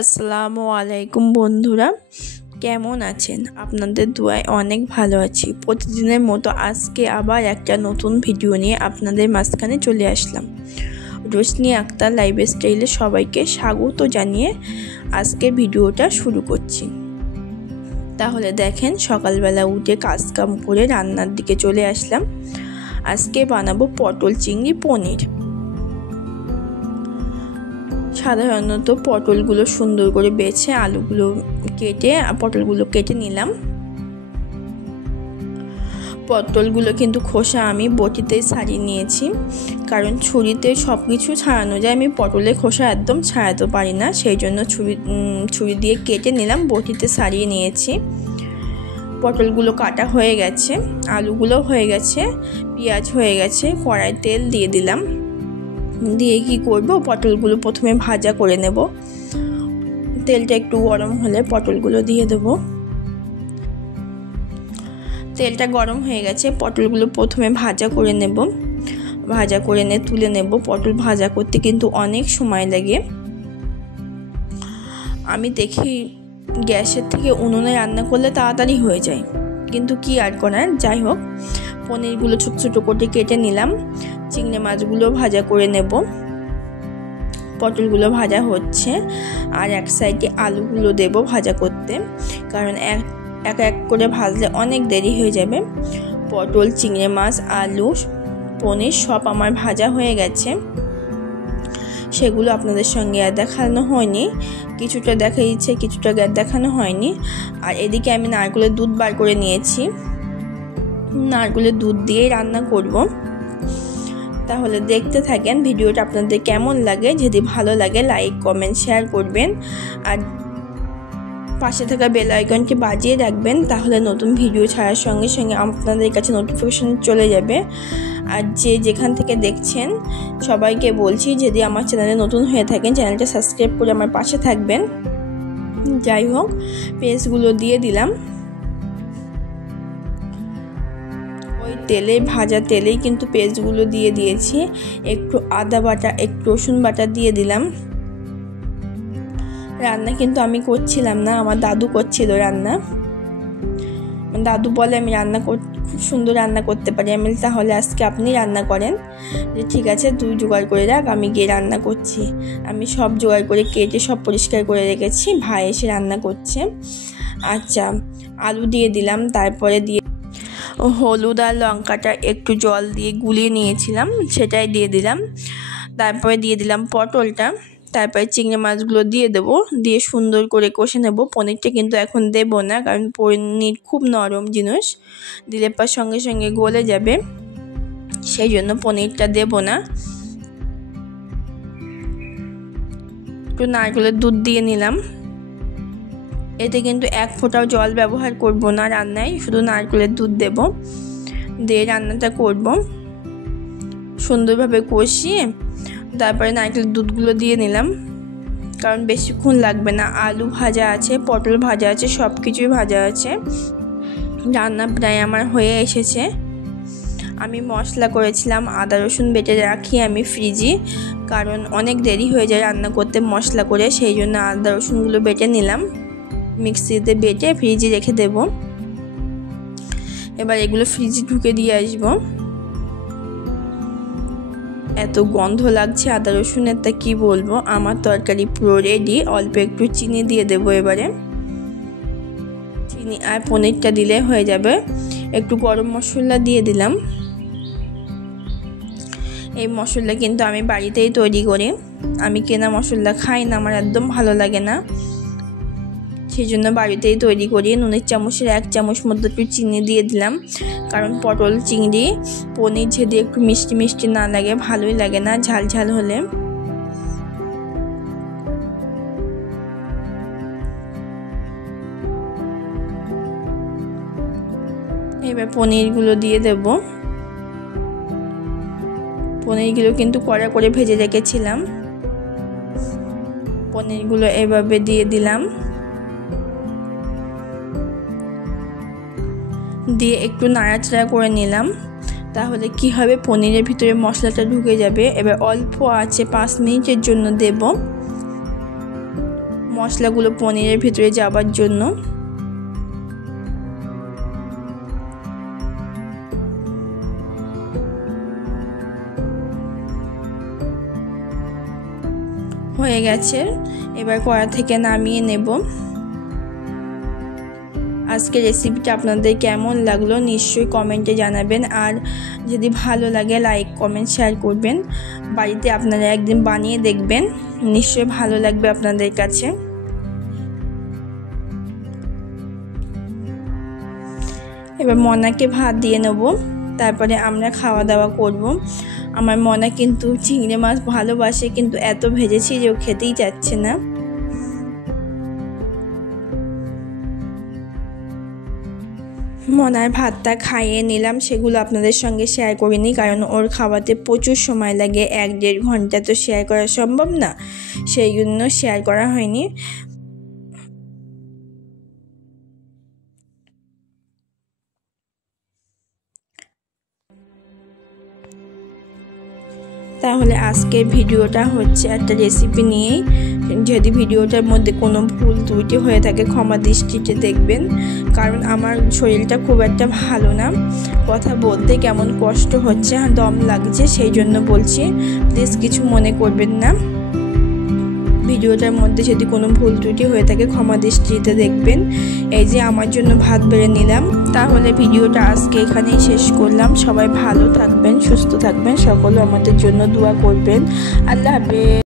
আসসালামু আলাইকুম বন্ধুরা, কেমন আছেন? আপনাদের দোয়ায় অনেক ভালো আছি। প্রতিদিনের মতো আজকে আবার একটা নতুন ভিডিও নিয়ে আপনাদের মাঝখানে চলে আসলাম। রোশনি আক্তার লাইফস্টাইলে সবাইকে স্বাগত জানিয়ে আজকের ভিডিওটা শুরু করছি। তাহলে দেখেন, সকালবেলা উঠে কাজকাম করে রান্নার দিকে চলে আসলাম। আজকে বানাবো পটল চিংড়ি পনির। সাধারণত পটলগুলো সুন্দর করে বেছে পটলগুলো কেটে নিলাম। পটলগুলো কিন্তু খোসা আমি বটিতেই ছাড়িয়ে নিয়েছি, কারণ ছুরিতে সব কিছু ছাড়ানো যায়, আমি পটলের খোসা একদম ছাড়াতে পারি না, সেই জন্য ছুরি দিয়ে কেটে নিলাম, বটিতে ছাড়িয়ে নিয়েছি। পটলগুলো কাটা হয়ে গেছে, আলুগুলো হয়ে গেছে, পেঁয়াজ হয়ে গেছে, কড়াই তেল দিয়ে দিলাম। দিয়ে কি করব, পটলগুলো প্রথমে ভাজা করে নেব। তেলটা একটু গরম হলে পটলগুলো দিয়ে দেব। তেলটা গরম হয়ে গেছে, পটলগুলো প্রথমে ভাজা করে নেব। ভাজা করে তুলে নেব। পটল ভাজা করতে কিন্তু অনেক সময় লাগে। আমি দেখি গ্যাসের থেকে উনুনে রান্না করলে তাড়াতাড়ি হয়ে যায়, কিন্তু কি আর করার। যাই হোক, পনিরগুলো ছোট ছোট করে কেটে নিলাম। চিংড়ি মাছগুলো ভাজা করে নেব। পটলগুলো ভাজা হচ্ছে, আর এক সাইডে আলুগুলো দেব ভাজা করতে, কারণ এক এক করে ভাজলে অনেক দেরি হয়ে যাবে। পটল, চিংড়ি মাছ, আলু, পনির সব আমার ভাজা হয়ে গেছে। সেগুলো আপনাদের সঙ্গে আর দেখানো হয়নি, কিছুটা দেখাইছে, কিছুটা দেখানো হয়নি। আর এদিকে আমি নারকেলের দুধ বার করে নিয়েছি। নারকেলের দুধ দিয়ে রান্না করব। তাহলে দেখতে থাকেন ভিডিওটা, আপনাদের কেমন লাগে। যদি ভালো লাগে লাইক, কমেন্ট, শেয়ার করবেন, আর পাশে থাকা বেল আইকনটি বাজিয়ে রাখবেন, তাহলে নতুন ভিডিও ছাড়ার সঙ্গে সঙ্গে আপনাদের কাছে নোটিফিকেশন চলে যাবে। আর যেখান থেকে দেখছেন সবাইকে বলছি, যদি আমার চ্যানেলে নতুন হয়ে থাকেন চ্যানেলটা সাবস্ক্রাইব করে আমার পাশে থাকবেন। যাই হোক, পেস্টগুলো দিয়ে দিলাম। ভাজা তেলেই কিন্তু পেস্টগুলো দিয়ে দিয়েছি। একটু আদা বাটা, একটু রসুন বাটা দিয়ে দিলাম। রান্না কিন্তু আমি করছিলাম না, আমার দাদু করছিল রান্না। দাদু বলে আমি খুব সুন্দর রান্না করতে পারি। আমি তাহলে আজকে আপনি রান্না করেন। যে ঠিক আছে, তুই জোগাড় করে রাখ, আমি গিয়ে রান্না করছি। আমি সব জোগাড় করে কেটে সব পরিষ্কার করে রেখেছি, ভাই এসে রান্না করছে। আচ্ছা, আলু দিয়ে দিলাম, তারপরে দিয়ে হলুদ আর লঙ্কাটা একটু জল দিয়ে গুলিয়ে নিয়েছিলাম, সেটাই দিয়ে দিলাম। তারপরে দিয়ে দিলাম পটলটা, তারপরে চিংড়ি মাছগুলো দিয়ে দেবো, দিয়ে সুন্দর করে কষে নেব। পনিরটা কিন্তু এখন দেব না, কারণ পনির খুব নরম জিনিস, দিলে পর সঙ্গে সঙ্গে গলে যাবে, সেই জন্য পনিরটা দেব না। একটু নারকেলের দুধ দিয়ে নিলাম। এতে কিন্তু এক ফোঁটাও জল ব্যবহার করব না রান্নায়, শুধু নারকেলের দুধ দেব, দিয়ে রান্নাটা করব। সুন্দরভাবে কষিয়ে তারপরে নারকেলের দুধগুলো দিয়ে নিলাম, কারণ বেশিক্ষণ লাগবে না। আলু ভাজা আছে, পটল ভাজা আছে, সব কিছুই ভাজা আছে। রান্না প্রায় আমার হয়ে এসেছে। আমি মশলা করেছিলাম, আদা রসুন বেটে রাখি আমি ফ্রিজে, কারণ অনেক দেরি হয়ে যায় রান্না করতে মশলা করে, সেই জন্য আদা রসুনগুলো বেটে নিলাম, মিক্সিতে বেটে ফ্রিজে রেখে দেব। এবার এগুলো ফ্রিজে ঢুকে দিয়ে আসবো। এত গন্ধ লাগছে আদা রসুনের, তা কি বলবো। আমার তরকারি পুরো রেডি। অল্প একটু চিনি দিয়ে দেবো এবারে, চিনি আর পনিরটা দিলে হয়ে যাবে। একটু গরম মশলা দিয়ে দিলাম। এই মশলা কিন্তু আমি বাড়িতেই তৈরি করি, আমি কেনা মশলা খাই না, আমার একদম ভালো লাগে না, সেই জন্য বাড়িতেই তৈরি করি। নুনের চামচের 1 চামচ মতো একটু চিনি দিয়ে দিলাম, কারণ পটল চিংড়ি পনির যদি একটু মিষ্টি মিষ্টি না লাগে ভালোই লাগে না, ঝাল ঝাল হলে। এবার পনিরগুলো দিয়ে দেব। পনিরগুলো কিন্তু কড়া করে ভেজে রেখেছিলাম। পনিরগুলো এভাবে দিয়ে দিলাম, দিয়ে একটু নাড়াচাড়া করে নিলাম। তাহলে কি হবে, পনিরের ভিতরে মশলাটা ঢুকে যাবে। এবার অল্প আছে 5 মিনিটের জন্য দেব। মশলাগুলো পনিরের ভিতরে যাবার জন্য। হয়ে গেছে, এবার কড়া থেকে নামিয়ে নেব। আজকে রেসিপিটা আপনাদের কেমন লাগলো নিশ্চয়ই কমেন্টে জানাবেন, আর যদি ভালো লাগে লাইক কমেন্ট শেয়ার করবেন। বাড়িতে আপনারা একদিন বানিয়ে দেখবেন, নিশ্চয়ই ভালো লাগবে আপনাদের কাছে। এবার মনাকে ভাত দিয়ে নেব, তারপরে আমরা খাওয়া দাওয়া করব। আমার মনা কিন্তু চিংড়ি মাছ ভালোবাসে, কিন্তু এত ভেজেছি যে ও খেতেই চাচ্ছে না। মনার ভাতটা খাইয়ে নিলাম, সেগুলো আপনাদের সঙ্গে শেয়ার করিনি, কারণ ওর খাওয়াতে প্রচুর সময় লাগে, 1-1.5 ঘন্টা তো শেয়ার করা সম্ভব না, সেই জন্য শেয়ার করা হয়নি। তাহলে আজকের ভিডিওটা হচ্ছে একটা রেসিপি নিয়েই। যদি ভিডিওটার মধ্যে কোনো ভুল ত্রুটি হয়ে থাকে ক্ষমা দৃষ্টিতে দেখবেন, কারণ আমার শরীরটা খুব একটা ভালো না, কথা বলতে কেমন কষ্ট হচ্ছে, দম লাগছে, সেই জন্য বলছি, প্লিজ কিছু মনে করবেন না। ভিডিওটার মধ্যে যদি কোনো ভুল ত্রুটি হয়ে থাকে ক্ষমা দৃষ্টিতে দেখবেন। এই যে আমার জন্য ভাত বেড়ে নিলাম। তাহলে ভিডিওটা আজকে এখানেই শেষ করলাম। সবাই ভালো থাকবেন, সুস্থ থাকবেন, সকলে আমাদের জন্য দোয়া করবেন। আল্লাহ হাফেজ।